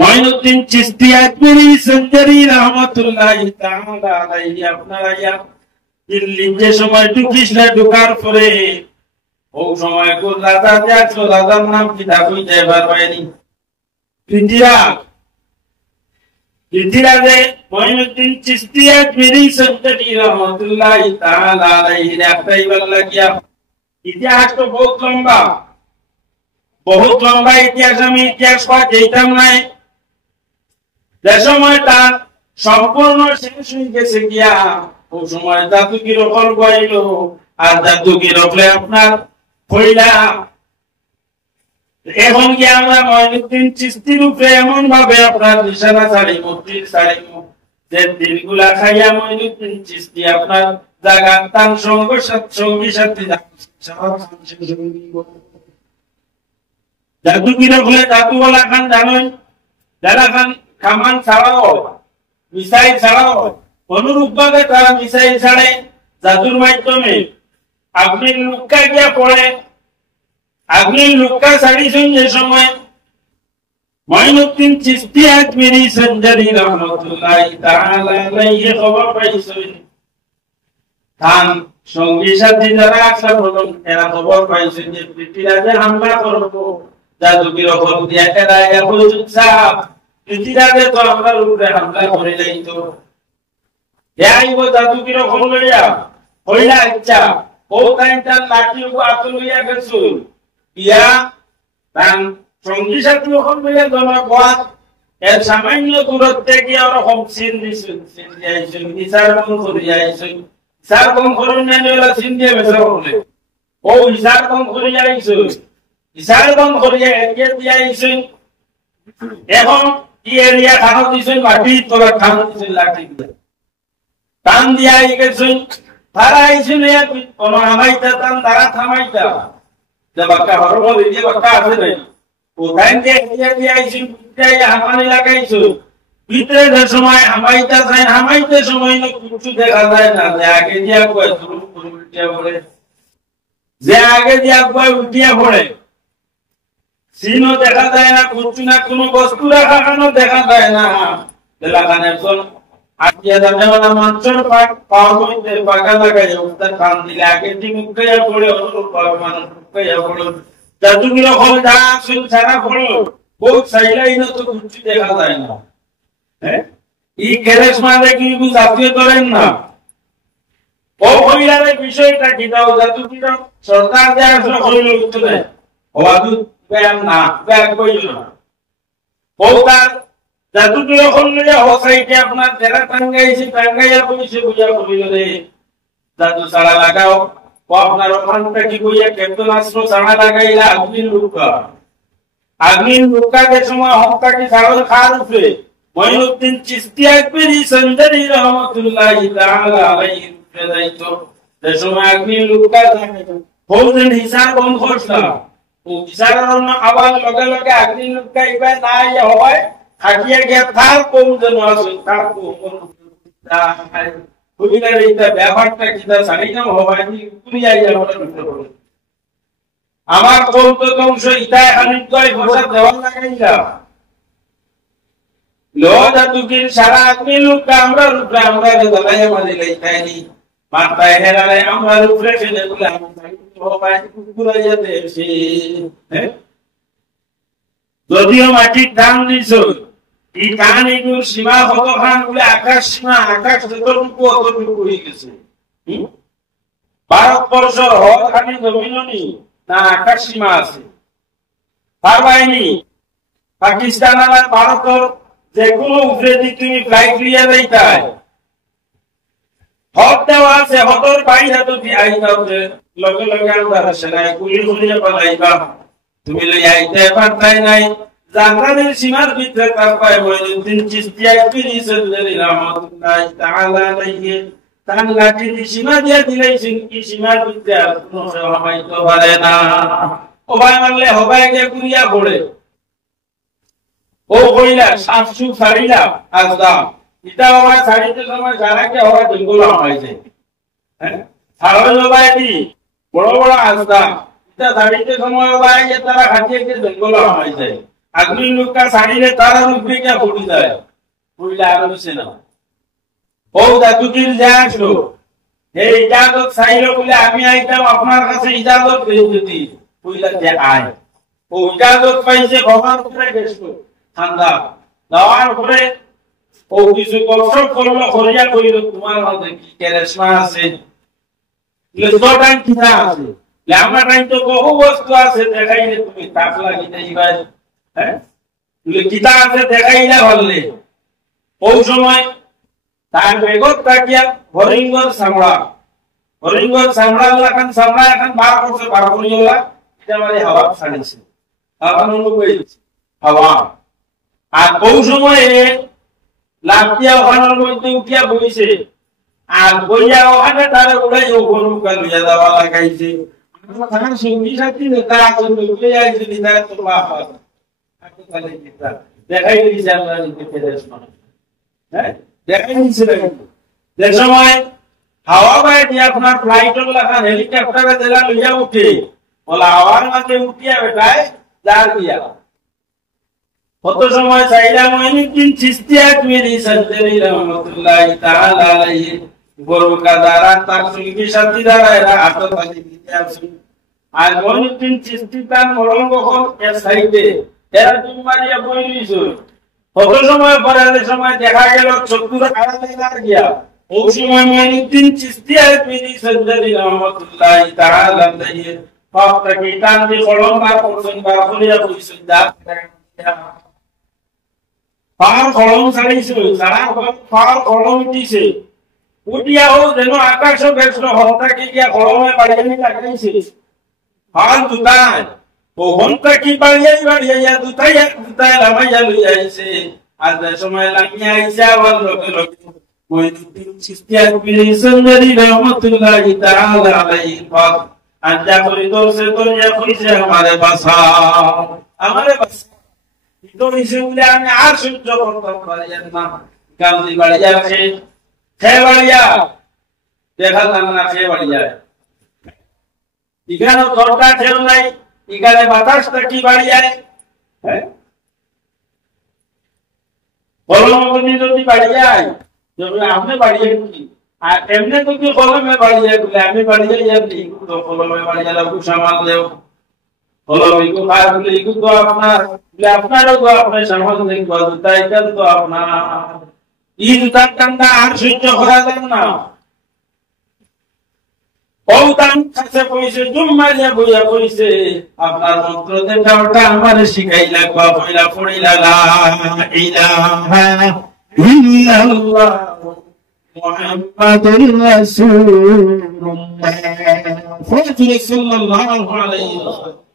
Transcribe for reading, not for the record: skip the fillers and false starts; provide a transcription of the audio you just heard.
মঈনুদ্দিন চিশতি আজমিরি সঞ্জারি রহমাতুল্লাহি তাআলা আলাইহি আপনারা দিল্লি যে সময় ঢুকিসলে ঢুকার পরে ও সময় কোন রাজা দেখছো রাজার নাম কি থাকুই যাইবার পায়নি পৃথিরাজে মঈনুদ্দিন চিশতি আজমিরি সঞ্জারি রহমাতুল্লাহি তাআলা আলাইহি একটাই বললা কি ইতিহাস তো বহুত লম্বা ইতিহাস আমি ইতিহাস পড়া যেতাম নাই যে সময়টা সম্পূর্ণ শেষ হয়ে গেছে গিয়া ও সময় জাদুগির রকল গাইল আর জাদুগির রকলে আপনার হইলা এখন গিয়া আমরা মঈনুদ্দিন চিশতির উপরে এমন ভাবে আপনার নিশানা ছাড়িব যে দিনগুলা খাইয়া মঈনুদ্দিন চিশতি আপনার জায়গা তার সঙ্গী সাথী জাদুগির রকলে জাদুওয়ালা খান জানেন যারা খান কামান ছাড়াও মিসাইল ছাড়াও অনুরূপ ভাবে তারা মিসাইল ছাড়ে জাদুর মাধ্যমে আগ্নির লুক্কা গিয়া পড়ে আগ্নির লুক্কা ছাড়িছেন যে সময় মঈনুদ্দিন চিশতি আজমিরি সঞ্জারি রহমাতুল্লাহি তাআলা আলাইহি খবর পাইছেন তার সঙ্গী সাথী যারা আসা বলুন এরা খবর পাইছেন যে পৃথিবীতে হামলা করবো জাদুগির রকল দিয়া এরা এখন চুপচাপ পৃথিবীতে তো আমরা উপরে হামলা করে যাই তো আইব জাদুগির রকল লইয়া হইলা ইচ্ছা ও টাইমটা লাঠি হাত লইয়া গেছো ইয়া তার সঙ্গী সাথী রকল লইয়া জমা বাদ এর সামান্য দূরত্বে গিয়ে ওরকম সিন দিয়েছেন বিচার বন্ধ করে যাইছেন বিচার কম করুন না ওরা সিন দিয়ে বেসা বলে ও বিচার কম করে যাইছো বিচার কম করে যাইছেন এখন কি এরিয়া খানো দিয়েছেন মাটি তোলা খানো দিয়েছেন লাঠি দিয়ে টান দিয়া গেছেন তারা আইছেন কোন আমাইতা টান তারা থামাইতা যে বাক্কা হরবল দিয়ে বাক্কা আছে নাই ওখান দিয়ে আইছেন হামানি লাগাইছো ভিতরে যে সময় হামাইতা যায় হামাইতে সময় না কিছু দেখা যায় না যে আগে দিয়া কয় উল্টিয়া পড়ে যে আগে দিয়া কয় উল্টিয়া পড়ে সিনও দেখা যায় না কিছু না কোনো বস্তু রাখানো দেখা যায় না এলাকান একজন আটিয়া যাবে না মানুষের পাওয়া হইতে পাকা লাগাই তার কান দিলে আগে ঠিক উঠে পড়ে অনুরূপ মানুষ উঠে পড়ে জাদুগির রকল যা আসল ছাড়া পড়ো বহুত সাইলাই না তো কিছু দেখা যায় না এই ক্যারেসমা দেখি জাতীয় করেন না ও হইলার বিষয়টা কি দাও জাদুগির সরকার যে আসলে হইল উঠতে অবাধু ব্যায়াম না ব্যায়াম কইল না ও তার জাদুগির রকল লইয়া হোসাইতে আপনার যারা টাঙ্গাইছে টাঙ্গাইয়া পয়সা বুঝা করিল রে জাদু ছাড়া লাগাও ও আপনার ওখানটা কি কইয়া ক্ষেপণাস্ত্র ছাড়া লাগাইলা আগ্নির লুক্কাকে সময় হকাটি ছাড়া খার উপরে মঈনুদ্দিন চিশতি আজমিরি সঞ্জারি রহমাতুল্লাহি তাআলা আলাইহি যাইতো যে সময় আগ্নির লুক্কা থাকে ফৌজেন হিসাব বন্ধ করছলা ও হিসাবের আবার লগে লগে আগ্নির লুক্কা ইবা না হয় থাকিয়া গিয়া তার কোন যেন আছে তার কোন কবিতার এইটা ব্যাপারটা কিটা জানি না হয় নি তুমি আইয়া বলে আমার কত অংশ ইটা আনিতয় ভাষা দেওয়া লাগাইলা লো জাদুগির সারা আগ্নি লুক্কা আমরা রূপে আমরা দলাইয়া মাঝে লাইতাইনি মাথায় হেরালে আমরা রূপে ফেলে বলে আমরা কুকুরাইয়া দেছি যদিও মাটির দাম দিছ এই কাহিনীগুলোর সীমা কতখান বলে আকাশ সীমা আকাশ যতটুকু অতটুকু হয়ে গেছে ভারতবর্ষের হরখানি জমিননি না আকাশ সীমা আছে পারবাইনি পাকিস্তান আর ভারতের যে কোনো উপরে দিক তুমি ফ্লাইট লিয়া যাইতাই হদ দেওয়া আছে হদর বাইরে তো আইতাও যে লগে লগে আমরা সেনায় গুলি গুলিয়ে পালাইবা তুমি লই আইতে পারতাই নাই জান্নাতের সীমার ভিতরে তার পায় মঈনুদ্দিন চিশতি আজমিরি সঞ্জারি রহমাতুল্লাহি তাআলা আলাইহি তার লাঠির সীমা দিয়ে দিলেছেন কি সীমার ভিতরে আর কোনো হবাইতে পারে না হবাই মারলে হবাই গিয়ে কুড়িয়া পড়ে ও কইলা শাসু ছাড়িলা আজদা ইটা হওয়া ছাড়িতে সময় সারাকে হওয়া জঙ্গল হয়েছে ছাড়ানো হবাই দি বড় বড় আজদা ইটা ছাড়িতে সময় হবাই যে তারা খাটিয়ে জঙ্গল হয়েছে আগ্নি লোকটা সাইলে তারা উপরে গিয়া পড়ে যায়, পড়লে আর হচ্ছে না। ও দাদুকির যা আসলো, এই ইজাজত চাইল বলে আমি আইতাম আপনার কাছে, ইজাজত যদি পইলা যে আয়, ও ইজাজত পাইছে ভগবান করে গেছিল ঠান্ডা দেওয়ার পরে ও কিছু কষ্ট করলো, করিয়া করিল তোমার মধ্যে কি কেরেশমা আছে, টাইম কিনা আছে, আমার টাইম তো বহু বস্তু আছে, দেখাইলে তুমি তাক লাগিতে যাইবাই, হ্যাঁ কিতা আছে দেখাইলে বললে। ওই সময় তার বেগত তাকিয়া হরিঙ্গর সামড়া, হরিঙ্গর সামড়া এখন সামড়া এখন বার করছে, বার করিয়া এটা মানে হাওয়া ছাড়িয়েছে, হাওয়া হাওয়া। আর ওই সময়ে লাফিয়া ওখানের মধ্যে উঠিয়া বইছে, আর বইয়া ওখানে তারা উড়াই গরুকা লইয়া যাওয়া লাগাইছে। সঙ্গী সাথী নেতা উঠে যাইছে, তারা তো লাভ দেখাই দিয়েছে আল্লাহ, হ্যাঁ দেখাই দিচ্ছে। যে সময় হাওয়া বাই দিয়ে আপনার ফ্লাইটের লাগান হেলিকপ্টারে জেলা লইয়া উঠে, বলা হাওয়ার মাঝে উঠিয়া বেটায় যার দিয়া কত সময় চাইলাম মঈনুদ্দিন চিশতি আজমিরি সজ্জনী রহমাতুল্লাহি তাআলা আলাইহি বড় কাদারা তার সঙ্গী সাথী দ্বারা এরা আততালি দিতে আসে। আর মঈনুদ্দিন চিশতি তার মরঙ্গ হল এর সাইডে এরা জুম্মারিয়া বই নিয়েছে। কত সময় পরে সময় দেখা গেল চতুর আড়ালে লাগ গিয়া, ওই সময় মঈনুদ্দিন চিশতি আজমিরি সজ্জনী রহমাতুল্লাহি তাআলা আলাইহি পাপটা কি টান দিয়ে কলম বার করছেন, বার করিয়া বইছেন দা পাহাড় কলম ছাড়িয়েছিল, পাহাড় কলম উঠিছে, উঠিয়া ও যেন আকাশ বেসল হন্তাকে গিয়া কলমে বাড়িয়ে লাগাইছে। পাহাড় দুটায় ও হন্তাকি বাড়িয়াই বাড়িয়া দুটাই দুটায় লাভাইয়া লই আইছে। আর যে সময় লামিয়া আইছে আবার লোকে লোকে মঈনুদ্দিন চিশতি আজমিরি সজ্জনী রহমাতুল্লাহি তাআলা আলাইহি পাক আঞ্জা করি দরসে দরিয়া কইছে আমারে বাসা, আমারে বাসা। আমি আর সহ্য করতে পারি না, গান্ধী বাড়িয়া খেয়ে বাড়িয়া দেখা যান না, খেয়ে বাড়িয়া এখানে দরকার খেল নাই, এখানে বাতাসটা কি বাড়িয়ায়, হ্যাঁ কলমে যদি বাড়িয়ায় আপনি বাড়িয়ে কি, আর এমনি যদি কলমে বাড়িয়ে বলে আমি বাড়িয়ে যাবি, কলমে বাড়িয়ে লাগু সামাল দেও আপনারও তো আপনার সামাজিক বাধ্যতাইকাল তো আপনার ঈদ তার ঠান্ডা আর সহ্য করা যায় না। আপনার মন্ত্র দেখাওটা আমার শিখাই লাগবা, পয়লা পড়িলা লা ইলাহা ইল্লাল্লাহ মুহাম্মাদুর রাসূলুল্লাহ সাল্লাল্লাহু আলাইহি ওয়াসাল্লাম।